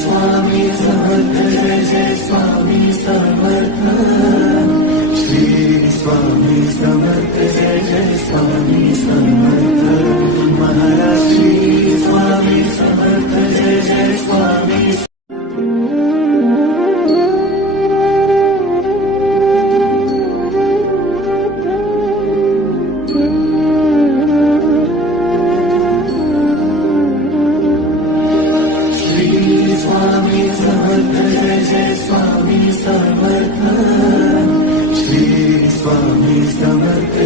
Swami Samarth Jai Jai Swami Samarth Shri Swami Samarth Jai Jai Swami Samarth Maharaj Shri Swami Samarth Jai Jai Swami Swami Samarth Jai Jai Swami Samarth Shri Swami Samarth